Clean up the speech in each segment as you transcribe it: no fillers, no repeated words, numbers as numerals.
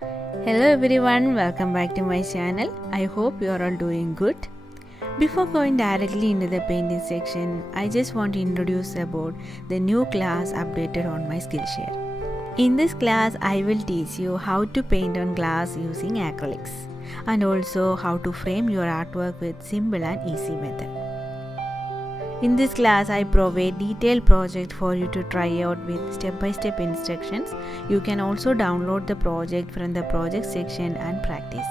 Hello everyone, welcome back to my channel. I hope you are all doing good. Before going directly into the painting section, I just want to introduce about the new class updated on my Skillshare. In this class, I will teach you how to paint on glass using acrylics and also how to frame your artwork with simple and easy method. In this class, I provide detailed project for you to try out with step-by-step instructions. You can also download the project from the project section and practice.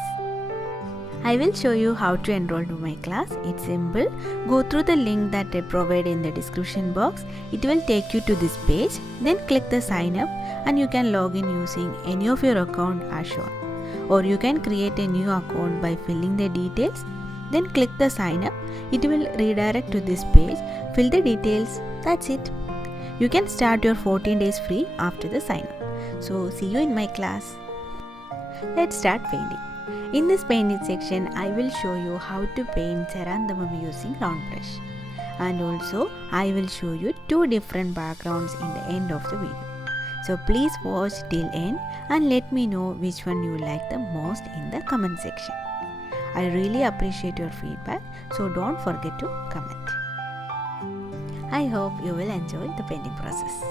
I will show you how to enroll to my class. It's simple. Go through the link that I provide in the description box. It will take you to this page. Then click the sign up and you can log in using any of your account as shown. Or you can create a new account by filling the details. Then click the sign up. It will redirect to this page. Fill the details. That's it. You can start your 14 days free after the sign up. So see you in my class. Let's start painting. In this painting section, I will show you how to paint Xeranthumum using round brush. And also, I will show you two different backgrounds in the end of the video. So please watch till end and let me know which one you like the most in the comment section. I really appreciate your feedback, so don't forget to comment. I hope you will enjoy the painting process.